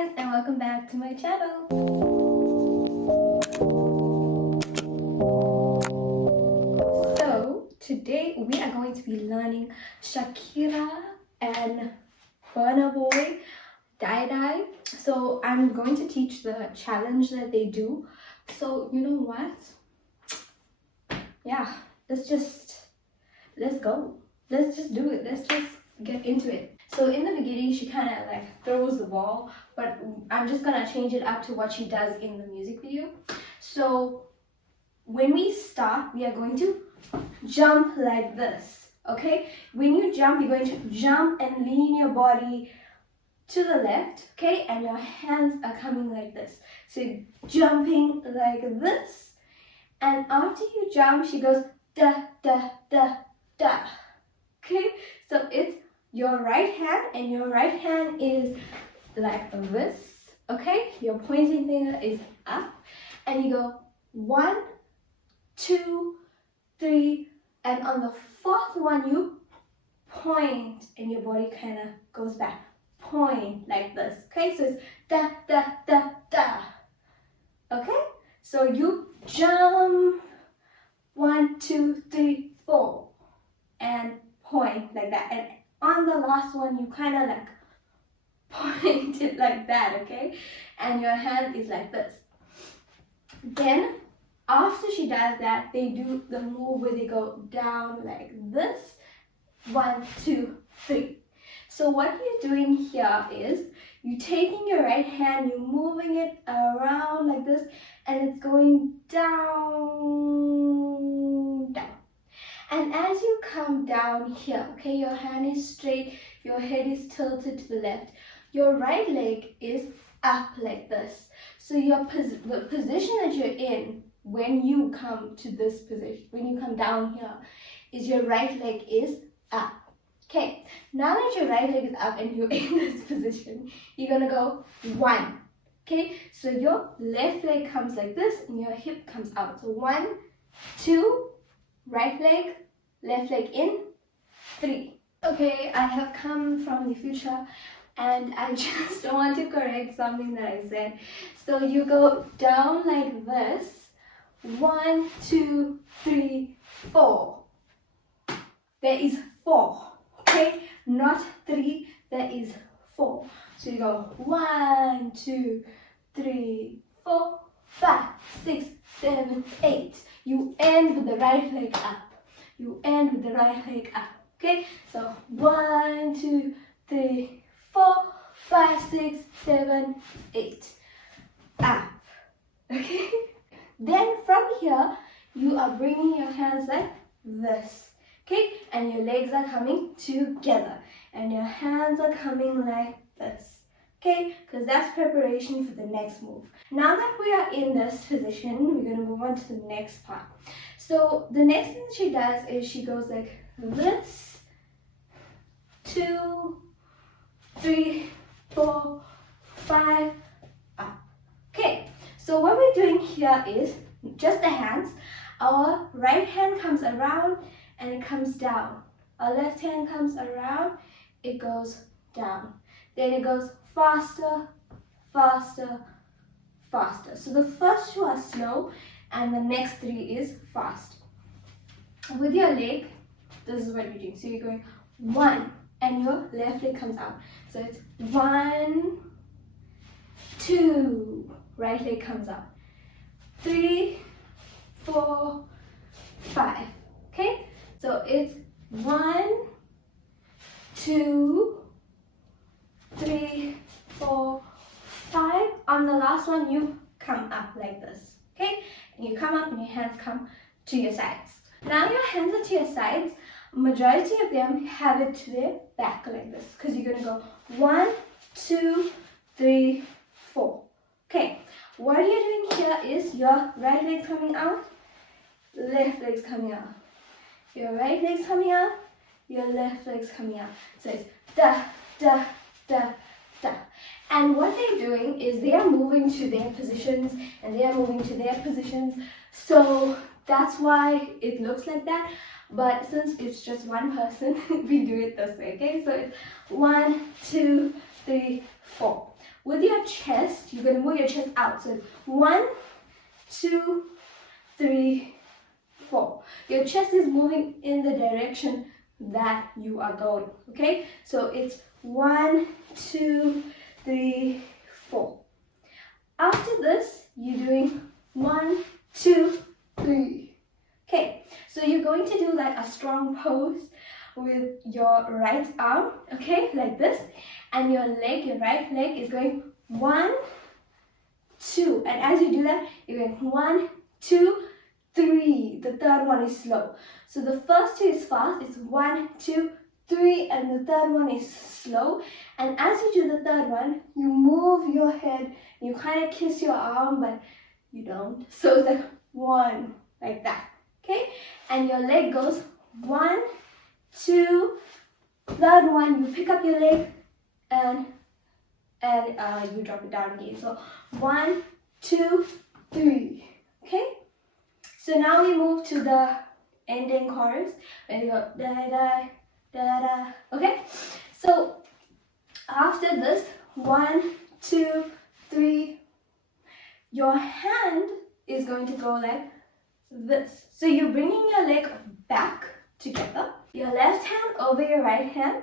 guys, and welcome back to my channel. So today we are going to be learning Shakira and BURNA boy DAI. So I'm going to teach the challenge that they do. So you know what? Yeah, let's go. Let's just do it. Let's just get into it. So in the beginning, she kind of like throws the ball, but I'm just gonna change it up to what she does in the music video. So when we start, we are going to jump like this, okay? When you jump, you're going to jump and lean your body to the left, okay? And your hands are coming like this. So you're jumping like this. And after you jump, she goes da, da, da, da. Okay? So it's your right hand, and your right hand is like this, okay? Your pointing finger is up, and you go 1, 2, 3, and on the fourth one you point, and your body kind of goes back. Point like this, okay? So it's da, da, da, da. Okay? So you jump 1, 2, 3, 4, and point like that. And on the last one, you kind of like point it like that, okay? And your hand is like this. Then, after she does that, they do the move where they go down like this. 1, 2, 3. So what you're doing here is, you're taking your right hand, you're moving it around like this, and it's going down, down. And as you come down here, okay, your hand is straight, your head is tilted to the left, your right leg is up like this. So the position that you're in when you come to this position, when you come down here, is your right leg is up. Okay, now that your right leg is up and you're in this position, you're gonna go 1. Okay, so your left leg comes like this and your hip comes out. So 1, 2, right leg, left leg in, 3. Okay, I have come from the future and I just want to correct something that I said. So you go down like this, 1, 2, 3, 4. There is 4, okay? Not 3, there is 4. So you go 1, 2, 3, 4, 5, 6, 7, 8. You end with the right leg up. You end with the right leg up. Okay? So 1, 2, 3, 4, 5, 6, 7, 8. Up. Okay? Then from here, you are bringing your hands like this. Okay? And your legs are coming together. And your hands are coming like this. Okay, because that's preparation for the next move. Now that we are in this position, we're going to move on to the next part. So the next thing that she does is she goes like this, 2, 3, 4, 5, up. Okay, so what we're doing here is just the hands. Our right hand comes around and it comes down. Our left hand comes around, it goes down. Then it goes faster, faster, faster. So the first 2 are slow and the next 3 is fast. With your leg, this is what you're doing. So you're going 1 and your left leg comes out. So it's 1, 2, right leg comes out. 3, 4, 5. Okay? So it's 1, 2, 3, 4, 5. On the last one, you come up like this, okay? And you come up and your hands come to your sides. Now your hands are to your sides. Majority of them have it to their back like this, because you're gonna go 1, 2, 3, 4. Okay, what you're doing here is your right leg's coming out, left leg's coming out. Your right leg's coming out, your left leg's coming out. So it's da, da, da, da. And what they're doing is they are moving to their positions and they are moving to their positions. So that's why it looks like that. But since it's just one person, we do it this way, okay? So it's 1, 2, 3, 4. with your chest, you're going to move your chest out. So 1, 2, 3, 4. Your chest is moving in the direction that you are going. Okay, so it's 1, 2, 3, 4. After this, you're doing 1, 2, 3. Okay, so you're going to do like a strong pose with your right arm, okay, like this, and your leg, your right leg is going 1, 2, and as you do that, you're going 1, 2, 3. The third one is slow. So the first two is fast, it's 1, 2, 3, and the third one is slow. And as you do the third one, you move your head, you kind of kiss your arm, but you don't. So it's like 1, like that, okay? And your leg goes 1, 2, third one, you pick up your leg and you drop it down again. So 1, 2, 3, okay? So now we move to the ending chorus and you go da da da da, okay? So after this, 1, 2, 3, your hand is going to go like this. So you're bringing your leg back together, your left hand over your right hand,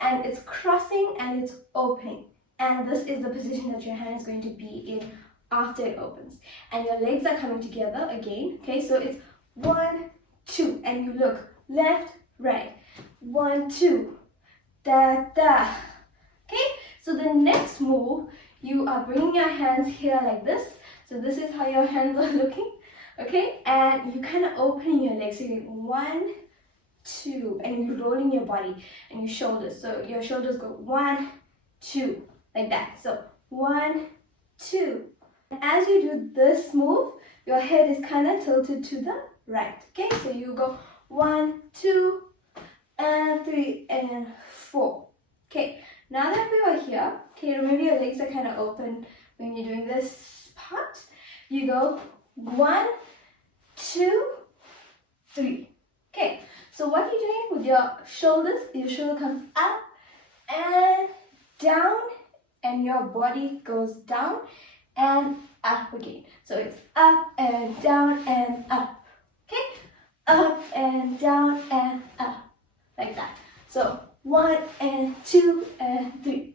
and it's crossing and it's opening. And this is the position that your hand is going to be in after it opens. And your legs are coming together again, okay? So it's 1, 2, and you look left, right, 1, 2, da, da, okay? So the next move, you are bringing your hands here like this. So this is how your hands are looking, okay? And you kind of opening your legs. So you're going 1, 2, and you're rolling your body and your shoulders. So your shoulders go 1, 2, like that. So 1, 2. And as you do this move, your head is kind of tilted to the right. Okay, so you go 1, 2, and 3, and 4. Okay, now that we are here, okay, remember your legs are kind of open when you're doing this part. You go 1, 2, 3. Okay, so what you're doing with your shoulder comes up and down, and your body goes down and up again. So it's up and down and up. Okay, up and down and up, like that. So 1 and 2 and 3.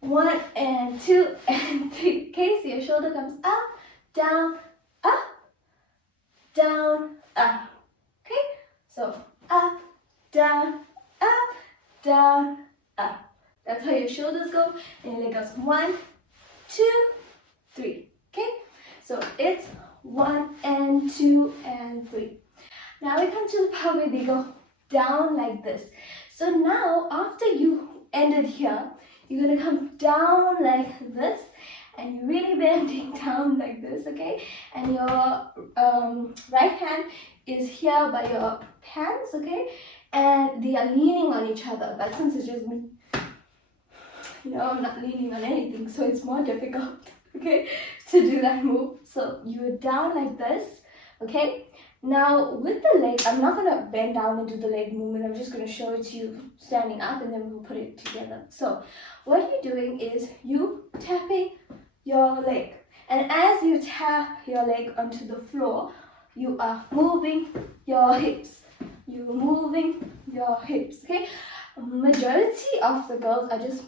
1 and 2 and 3. Okay, so your shoulder comes up, down, up, down, up. Okay, so up, down, up, down, up. That's how your shoulders go, and your leg goes 1, 2, 3. Okay, so it's 1 and 2 and 3. Now we come to the part where they go down like this. So now after you ended here, you're gonna come down like this, and you're really bending down like this, okay? And your right hand is here by your pants, okay? And they are leaning on each other, but since it's just me, I'm not leaning on anything, so it's more difficult, okay, to do that move. So you're down like this, okay? Now with the leg, I'm not gonna bend down and do the leg movement. I'm just gonna show it to you standing up, and then we'll put it together. So what you're doing is you tapping your leg, and as you tap your leg onto the floor, you are moving your hips. You're moving your hips, okay? Majority of the girls are just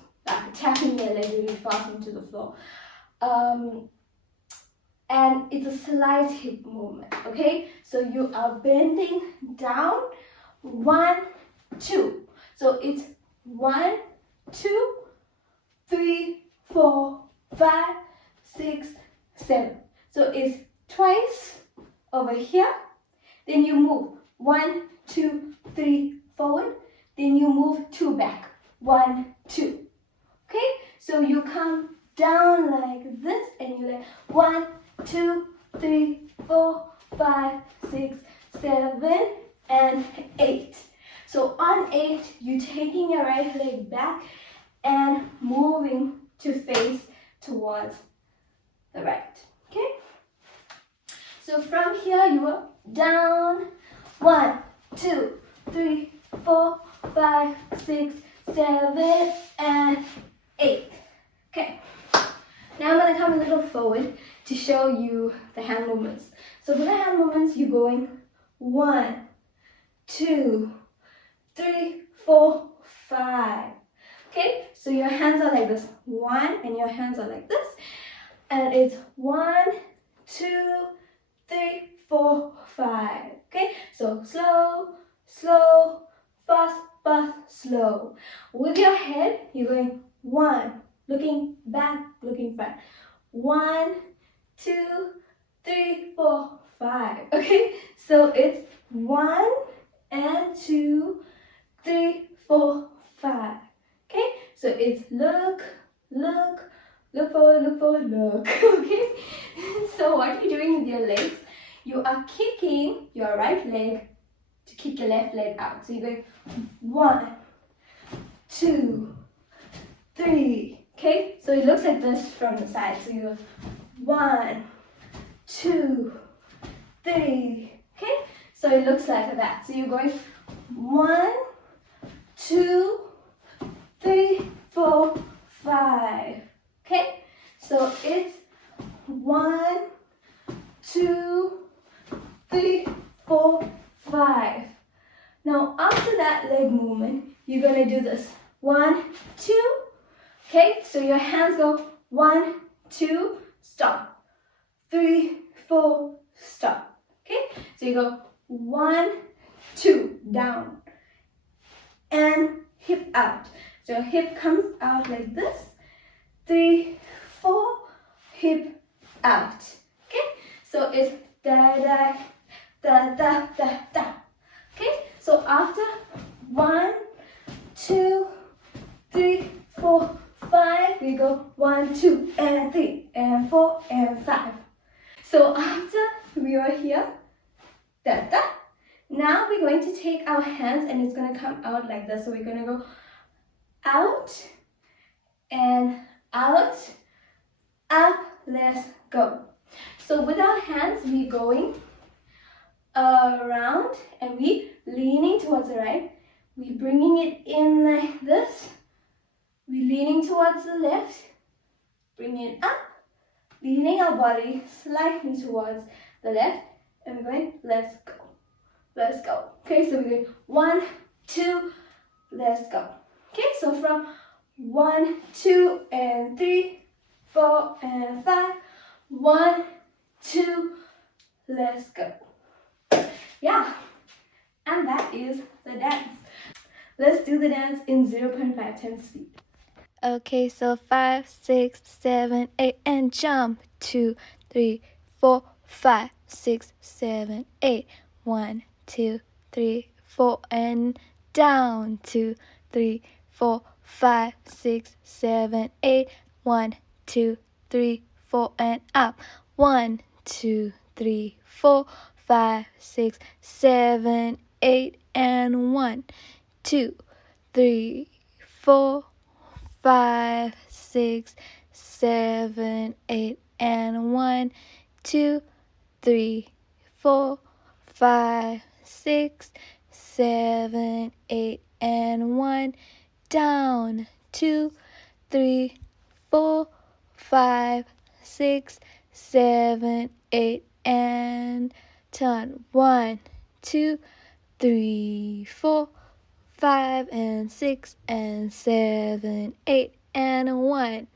tapping their leg really fast into the floor. And it's a slight hip movement, okay? So you are bending down, 1, 2. So it's 1, 2, 3, 4, 5, 6, 7. So it's twice over here, then you move 1, 2, 3 forward, then you move 2 back, 1, 2. Okay, so you come down like this, and you're like 1, 2, 3, 4, 5, 6, 7, and 8. So on 8, you're taking your right leg back and moving to face towards the right. Okay, so from here you are down 1, 2, 3, 4, 5, 6, 7, and 8. Okay, now I'm going to come a little forward to show you the hand movements. So for the hand movements, you're going 1, 2, 3, 4, 5. Okay, so your hands are like this, 1, and your hands are like this, and it's 1, 2, 3, 4, 5. Okay, so slow, slow, fast, fast, slow. With your head, you're going 1, looking back, looking front. 1, 2, 3, 4, 5. Okay, so it's 1 and 2, 3, 4, 5. Okay, so it's look, look, look forward, look. Okay, so what you're doing with your legs, you are kicking your right leg to kick your left leg out. So you're going 1, 2, 3. Okay, so it looks like this from the side. So you go 1, 2, 3. Okay, so it looks like that. So you're going 1, 2, 3, 4, 5. Okay, so it's 1, 2, 3, 4, 5. Now after that leg movement, you're gonna do this 1, 2. Okay, so your hands go 1, 2, stop. 3, 4, stop. Okay, so you go 1, 2, down, and hip out. So your hip comes out like this. 3, 4, hip out. Okay, so it's da da da da da da. Okay, so after 1, 2, 3, 4, 5, we go 1, 2, and 3, and 4, and 5. So after we are here, da da. Now we're going to take our hands and it's going to come out like this. So we're going to go out and out, up, let's go. So with our hands, we're going around and we leaning towards the right. We're bringing it in like this. We're leaning towards the left. Bring it up. Leaning our body slightly towards the left. And we're going, let's go. Let's go. Okay, so we're going 1, 2, let's go. Okay, so from 1, 2, and 3, 4, and 5. 1, 2, let's go. Yeah, and that is the dance. Let's do the dance in 0.5 times speed. Okay, so 5, 6, 7, 8, and jump. 2, 3, 4, 5, 6, 7, 8. 1, 2, 3, 4, and down. 2, 3, 4, 5, 6, 7, 8. 1, 2, 3, 4, and up. 1, 2, 3, 4, 5, 6, 7, 8, and 1, 2, 3, 4, 5, 6, 7, 8, and 1, 2, 3, 4, 5, 6, 7, 8, and 1, down. 2, 3, 4, 5, 6, 7, 8, and turn. 1, 2, 3, 4, 5, and 6, and 7, 8, and 1,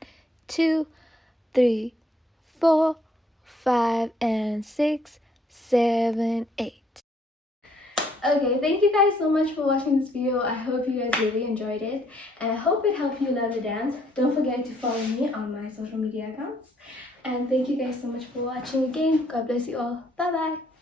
2, 3, 4, 5, and 6, 7, 8. Okay, thank you guys so much for watching this video. I hope you guys really enjoyed it and I hope it helped you learn the dance. Don't forget to follow me on my social media accounts. And thank you guys so much for watching again. God bless you all. Bye bye.